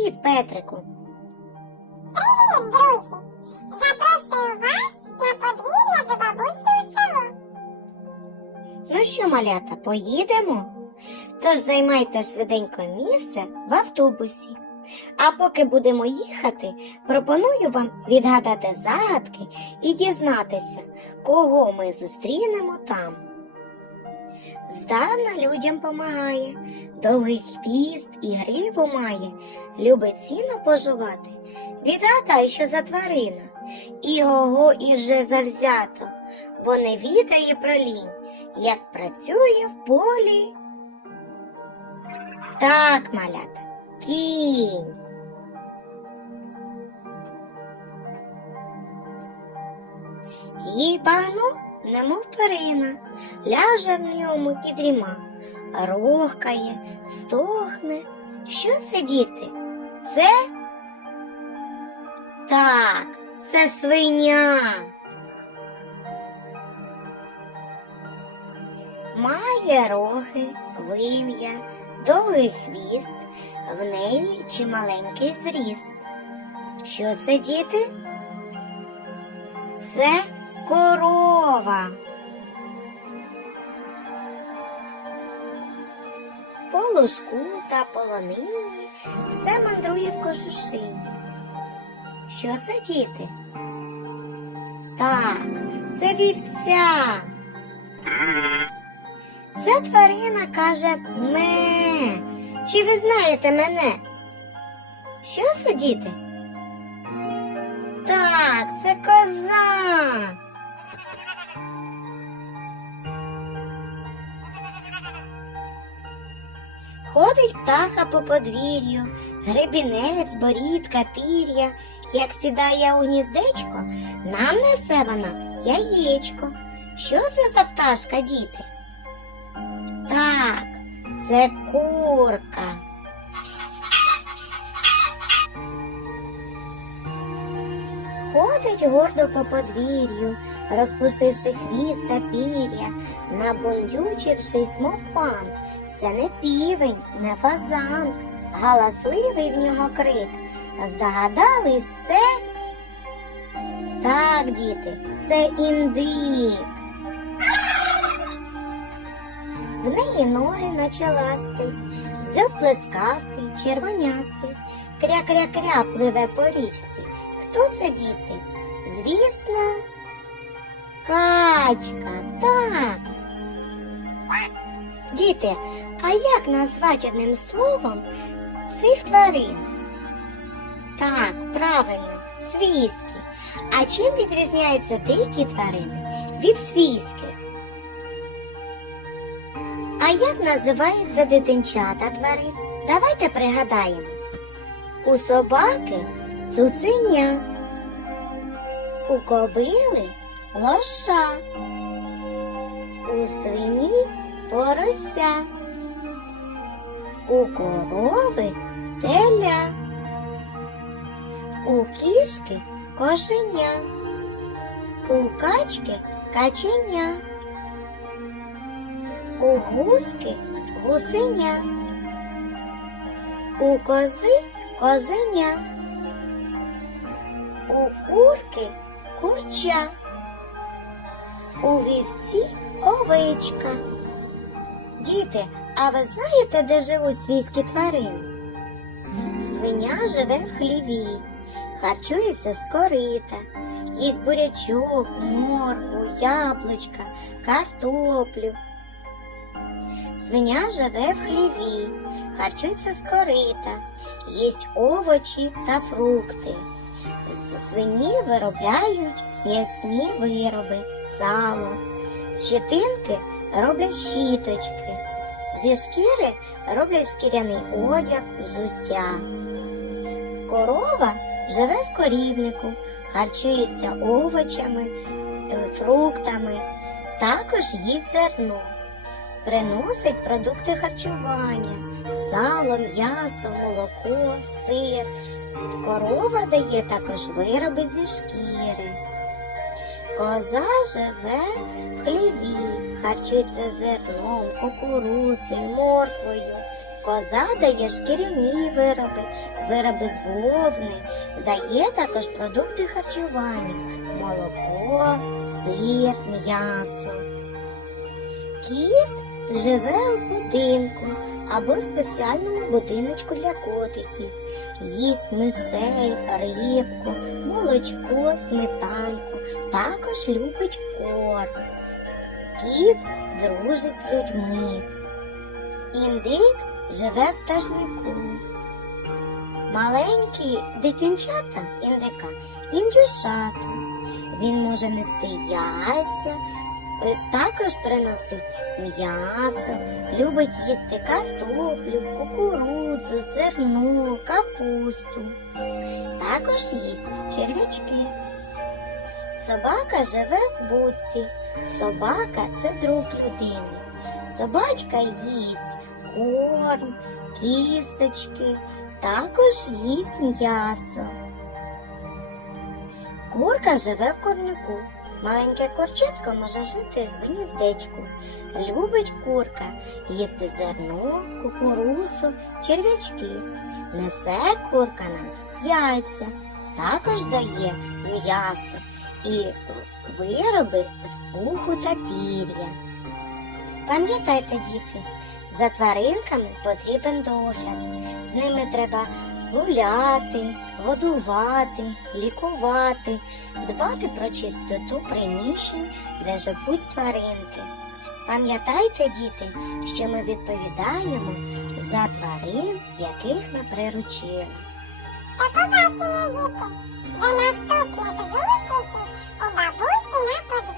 Привіт, Петрику. Привіт, друзі! Запрошую вас на подвір'я до бабусі у село. Ну що, малята, поїдемо? Тож займайте швиденько місце в автобусі. А поки будемо їхати, пропоную вам відгадати загадки і дізнатися, кого ми зустрінемо там. Здавна людям помагає, довгий хвіст і гриву має, любить сіно пожувати. Відгадай, що за тварина, і гого і вже завзято, бо не відає про лінь, як працює в полі. Так, малята, кінь. Їй багно, немов перина, ляже в ньому і дріма, рохкає, стохне. Що це, діти? Це? Так, це свиня. Має роги, вим'я, довгий хвіст, в неї чималенький зріст. Що це, діти? Це корова. По лужку та полонині все мандрує в кожушині. Що це, діти? Так, це вівця. Ця тварина каже ме. Чи ви знаєте мене? Що це, діти? Так, це коза. Ходить птаха по подвір'ю, гребінець, борідка, пір'я. Як сідає у гніздечко, нам несе вона яєчко. Що це за пташка, діти? Так, це курка. Ходить гордо по подвір'ю, розпушивши хвіст та пір'я, набундючившись, мов пан. Це не півень, не фазан, галасливий в нього крик. Здогадались це? Так, діти, це індик. В неї ноги наче ласти, дзьоб плескастий, червонястий, кря-кря-кря пливе по річці. Хто це діти? Звісно, качка, так. Діти, а як назвати одним словом цих тварин? Так, правильно, свійські. А чим відрізняються дикі тварини від свійських? А як називаються дитинчата тварин? Давайте пригадаємо. У собаки цуценя, у кобили лоша, у свині порося, у корови теля, у кішки кошеня, у качки каченя, у гуски гусеня, у кози козеня, у курки курча, у вівці овечка. Діти, а ви знаєте, де живуть свійські тварини? Свиня живе в хліві, харчується з корита, їсть бурячок, моркву, яблучка, картоплю. Свиня живе в хліві, харчується з корита, їсть овочі та фрукти. З свині виробляють м'ясні вироби, сало, з щетинки роблять щіточки, зі шкіри роблять шкіряний одяг, взуття. Корова живе в корівнику, харчується овочами, е, фруктами, також їсть зерно, приносить продукти харчування, сало, м'ясо, молоко, сир. Корова дає також вироби зі шкіри. Коза живе в хліві, харчується зерном, кукурудзою, морквою. Коза дає шкіряні вироби, вироби з вовни, дає також продукти харчування, молоко, сир, м'ясо. Кіт живе в будинку або в спеціальному будиночку для котиків. Їсть мишей, рибку, молочко, сметанку, також любить корм. Кіт дружить з людьми. Індик живе в пташнику. Маленькі дитинчата індика індюшата. Він може нести яйця, також приносить м'ясо, любить їсти картоплю, кукурудзу, зерно, капусту. Також їсть черв'ячки. Собака живе в будці. Собака це друг людини. Собачка їсть корм, кісточки, також їсть м'ясо. Курка живе в корнику. Маленьке курчатко може жити в гніздечку. Любить курка їсти зерно, кукурудзу, черв'ячки. Несе курка нам яйця, також дає м'ясо і вироби з пуху та пір'я. Пам'ятайте, діти, за тваринками потрібен догляд. З ними треба гуляти, годувати, лікувати, дбати про чистоту приміщень, де живуть тваринки. Пам'ятайте, діти, що ми відповідаємо за тварин, яких ми приручили. До побачення, діти! До наступних зустрічей у бабусі на подвір'ї.